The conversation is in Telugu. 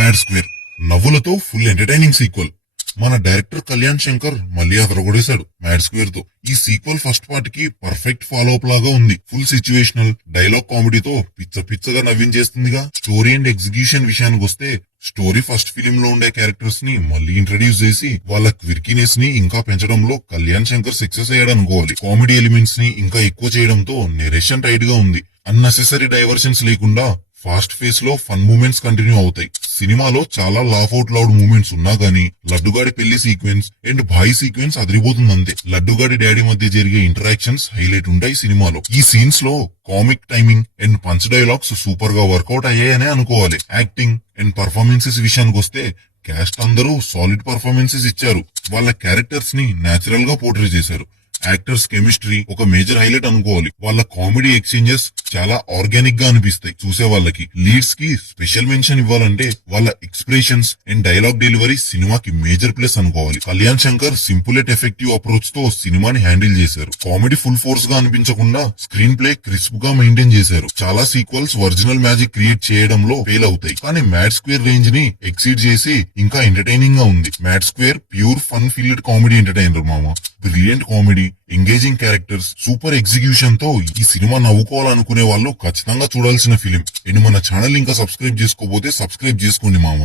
మ్యాడ్ స్క్వేర్ నవ్వులతో ఫుల్ ఎంటర్టైనింగ్ సీక్వెల్. మన డైరెక్టర్ కళ్యాణ్ శంకర్ మళ్ళీ అదరగొడేశాడు మ్యాడ్ స్క్వేర్ తో. ఈ సీక్వెల్ ఫస్ట్ పార్ట్ కి పర్ఫెక్ట్ ఫాలో అప్ లాగా ఉంది. ఫుల్ సిచ్యువేషనల్ డైలాగ్ కామెడీతో పిచ్చగా నవ్వించేస్తుందిగా. స్టోరీ అండ్ ఎగ్జిక్యూషన్ విషయానికి వస్తే, స్టోరీ ఫస్ట్ ఫిలిం లో ఉండే క్యారెక్టర్స్ ని మళ్ళీ ఇంట్రడ్యూస్ చేసి వాళ్ళ క్విర్కీనెస్ ని ఇంకా పెంచడంలో కళ్యాణ్ శంకర్ సక్సెస్ అయ్యాడు అనుకోవాలి. కామెడీ ఎలిమెంట్స్ ని ఇంకా ఎక్కువ చేయడంతో నెరేషన్ టైట్ గా ఉంది. అన్నెసెసరీ డైవర్షన్స్ లేకుండా ఫాస్ట్ ఫేస్ లో ఫన్ మూమెంట్స్ కంటిన్యూ అవుతాయి. సినిమాలో చాలా లాఫ్ అవుట్ లౌడ్ మూమెంట్స్ ఉన్నా గానీ లడ్డుగాడి పెళ్లి సీక్వెన్స్ అండ్ భాయ్ సీక్వెన్స్ అదిరిపోతుంది అంతే. లడ్డుగాడి డాడీ మధ్య జరిగే ఇంటరాక్షన్స్ హైలైట్ ఉంటాయి సినిమాలో. ఈ సీన్స్ లో comic timing and punch dialogues super గా వర్కౌట్ అయ్యాయనే అనుకోవాలి. యాక్టింగ్ అండ్ పర్ఫార్మెన్సెస్ విషయానికి వస్తే క్యాస్ట్ అందరూ సాలిడ్ పర్ఫార్మెన్సెస్ ఇచ్చారు. వాళ్ళ క్యారెక్టర్స్ ని నేచురల్ గా పోర్ట్రే చేశారు. యాక్టర్స్ కెమిస్ట్రీ ఒక మేజర్ హైలైట్ అనుకోవాలి. వాళ్ళ కామెడీ ఎక్స్చేంజెస్ చాలా ఆర్గానిక్ గా అనిపిస్తాయి చూసే వాళ్ళకి. లీడ్స్ కి స్పెషల్ మెన్షన్ ఇవ్వాలంటే వాళ్ళ ఎక్స్ప్రెషన్స్ అండ్ డైలాగ్ డెలివరీ సినిమాకి మేజర్ ప్లస్ అనుకోవాలి. Kalyan Shankar simple and effective approach తో సినిమాని హ్యాండిల్ చేశారు. కామెడీ ఫుల్ ఫోర్స్ గా అనిపించకుండా స్క్రీన్ ప్లే క్రిస్ప్ గా మెయింటైన్ చేశారు. చాలా సీక్వెల్స్ ఒరిజినల్ మ్యాజిక్ క్రియేట్ చేయడంలో ఫెయిల్ అవుతాయి, కానీ మ్యాడ్ స్క్వేర్ రేంజ్ ని ఎక్సీడ్ చేసి ఇంకా ఎంటర్టైనింగ్ గా ఉంది. Mad square pure fun filled comedy entertainer మామ. Brilliant comedy, engaging characters, super execution తో ఈ సినిమా నవ్వుకోవాలనుకునే వాళ్ళు ఖచ్చితంగా చూడాల్సిన ఫిలిం. నేను మన ఛానల్ ఇంకా సబ్స్క్రైబ్ చేసుకోకపోతే సబ్స్క్రైబ్ చేసుకోండి మామ.